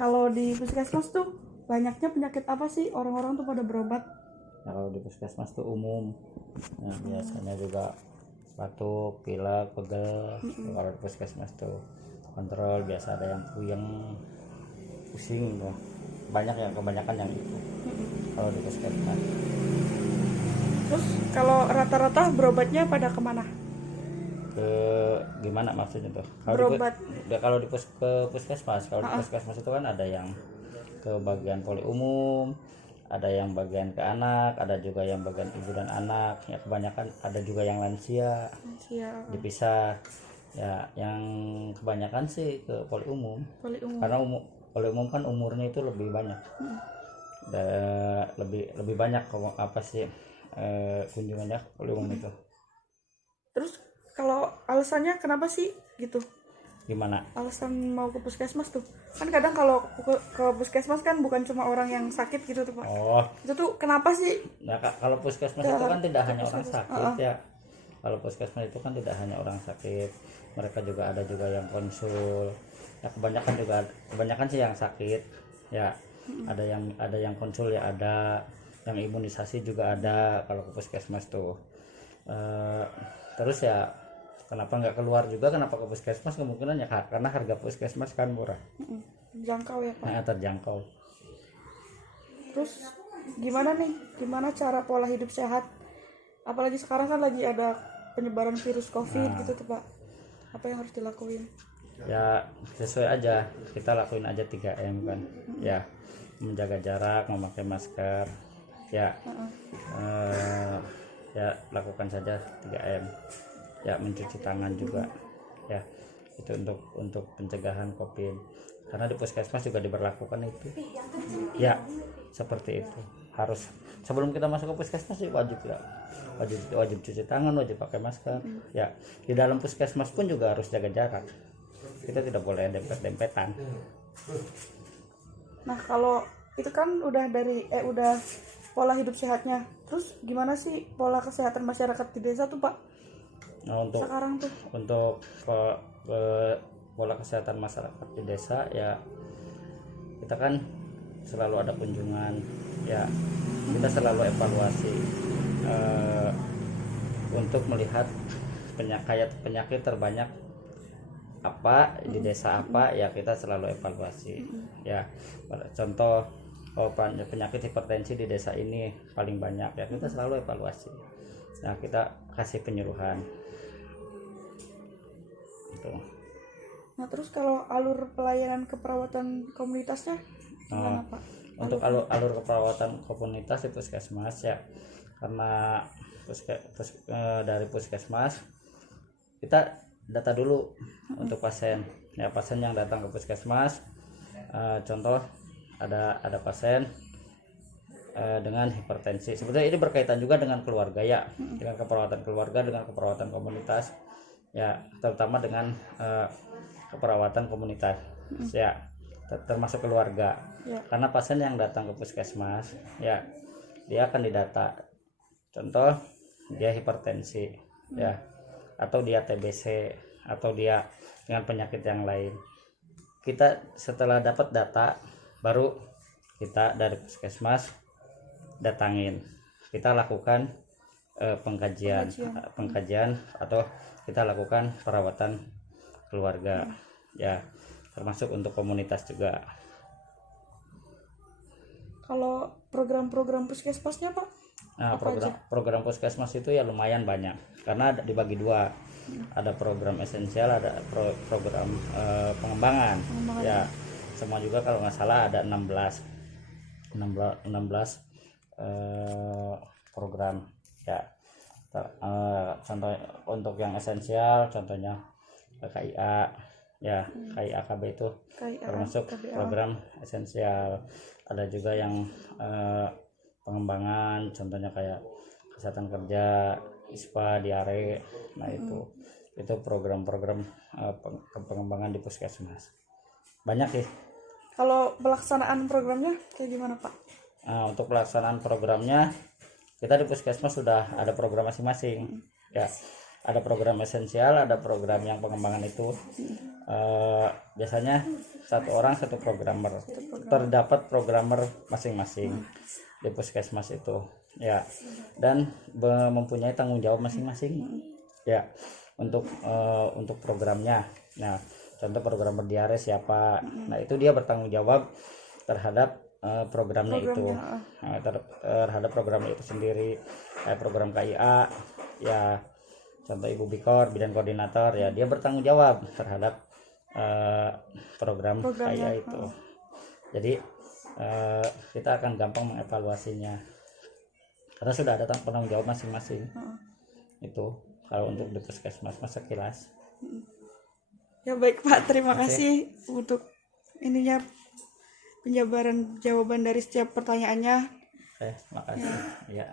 Kalau di puskesmas tuh banyaknya penyakit apa sih orang-orang tuh pada berobat? Nah, kalau di puskesmas tuh umum. Nah, biasanya juga batuk, pilek, pegel. Kalau di puskesmas tuh kontrol, biasa ada yang puyeng, pusing tuh. Banyak yang kebanyakan yang itu. Kalau di puskesmas. Terus kalau rata-rata berobatnya pada kemana? Ke gimana maksudnya tuh? Kalau Berobat. ke puskesmas, kalau di puskesmas itu kan ada yang ke bagian poli umum, ada yang bagian ke anak, ada juga yang bagian ibu dan anak. Ya kebanyakan ada juga yang lansia, Siap. dipisah. Ya, yang kebanyakan sih ke poli umum. Poli umum. Karena poli umum kan umurnya itu lebih banyak. Lebih banyak apa sih kunjungannya ke poli umum itu. Terus kalau alasannya kenapa sih gitu? Gimana? Alasan mau ke puskesmas tuh? Kan kadang kalau ke puskesmas kan bukan cuma orang yang sakit gitu tuh, Pak. Oh, Itu tuh kenapa sih? nah kalau puskesmas itu kan tidak hanya orang sakit ya. Kalau puskesmas itu kan tidak hanya orang sakit, mereka juga ada juga yang konsul. Ya kebanyakan sih yang sakit. Ya, ada yang konsul ya ada, yang imunisasi juga ada kalau ke puskesmas tuh. Terus ya kenapa nggak keluar juga, kenapa ke puskesmas, kemungkinan ya karena harga puskesmas kan murah. Jangkau ya, Pak. Nah, terjangkau. Terus gimana nih? Gimana cara pola hidup sehat? Apalagi sekarang kan lagi ada penyebaran virus COVID gitu tuh, Pak. Apa yang harus dilakuin? Ya sesuai aja, kita lakuin aja 3M kan. Ya, menjaga jarak, memakai masker. Ya, ya lakukan saja 3M. Ya, mencuci tangan juga. Ya, itu untuk pencegahan COVID. Karena di puskesmas juga diberlakukan itu. Ya, seperti itu. Harus sebelum kita masuk ke puskesmas sih wajib cuci tangan, wajib pakai masker. Ya, di dalam puskesmas pun juga harus jaga jarak. Kita tidak boleh dempet-dempetan. Nah, kalau itu kan udah pola hidup sehatnya. Terus gimana sih pola kesehatan masyarakat di desa tuh, Pak? Nah, Sekarang tuh untuk pola kesehatan masyarakat di desa ya, kita kan selalu ada kunjungan ya, kita selalu evaluasi untuk melihat penyakit terbanyak apa di desa apa ya, kita selalu evaluasi ya. Contoh, penyakit hipertensi di desa ini paling banyak ya, kita selalu evaluasi. Nah, kita kasih penyuluhan gitu. Nah, terus kalau alur pelayanan keperawatan komunitasnya gimana, Pak? Untuk alur keperawatan komunitas di puskesmas ya, karena dari puskesmas kita data dulu untuk pasien ya, pasien yang datang ke puskesmas. Contoh ada pasien dengan hipertensi. Sebetulnya ini berkaitan juga dengan keluarga ya, dengan keperawatan keluarga, dengan keperawatan komunitas ya, terutama dengan keperawatan komunitas ya, termasuk keluarga ya. Karena pasien yang datang ke puskesmas ya, dia akan didata. Contoh, dia hipertensi ya, atau dia TBC, atau dia dengan penyakit yang lain. Kita setelah dapat data, baru kita dari puskesmas datangin, kita lakukan pengkajian atau kita lakukan perawatan keluarga ya, termasuk untuk komunitas juga. Kalau program-program puskesmasnya, Pak? Nah, program puskesmas itu ya lumayan banyak, karena dibagi dua. Ada program esensial, ada program pengembangan ya. Semua juga kalau nggak salah ada 16 program ya. Contoh untuk yang esensial, contohnya KIA ya, KIAKB itu termasuk program esensial. Ada juga yang pengembangan, contohnya kayak kesehatan kerja, ISPA, diare. Nah, itu program-program pengembangan di puskesmas banyak ya. Kalau pelaksanaan programnya kayak gimana, Pak? Nah, untuk pelaksanaan programnya, kita di puskesmas sudah ada program masing-masing ya. Ada program esensial, ada program yang pengembangan itu. Biasanya satu orang satu programmer. Terdapat programmer masing-masing di puskesmas itu ya, dan mempunyai tanggung jawab masing-masing ya untuk programnya. Nah, contoh programmer diare siapa, nah itu dia bertanggung jawab terhadap programnya itu, nah, terhadap programnya itu sendiri. Kayak program KIA ya, contoh Ibu Bikor bidan koordinator ya, dia bertanggung jawab terhadap program KIA itu. Jadi kita akan gampang mengevaluasinya karena sudah ada penanggung jawab masing-masing. Itu kalau untuk di puskesmas sekilas. Ya baik Pak, terima kasih untuk ininya penjabaran jawaban dari setiap pertanyaannya. Makasih ya.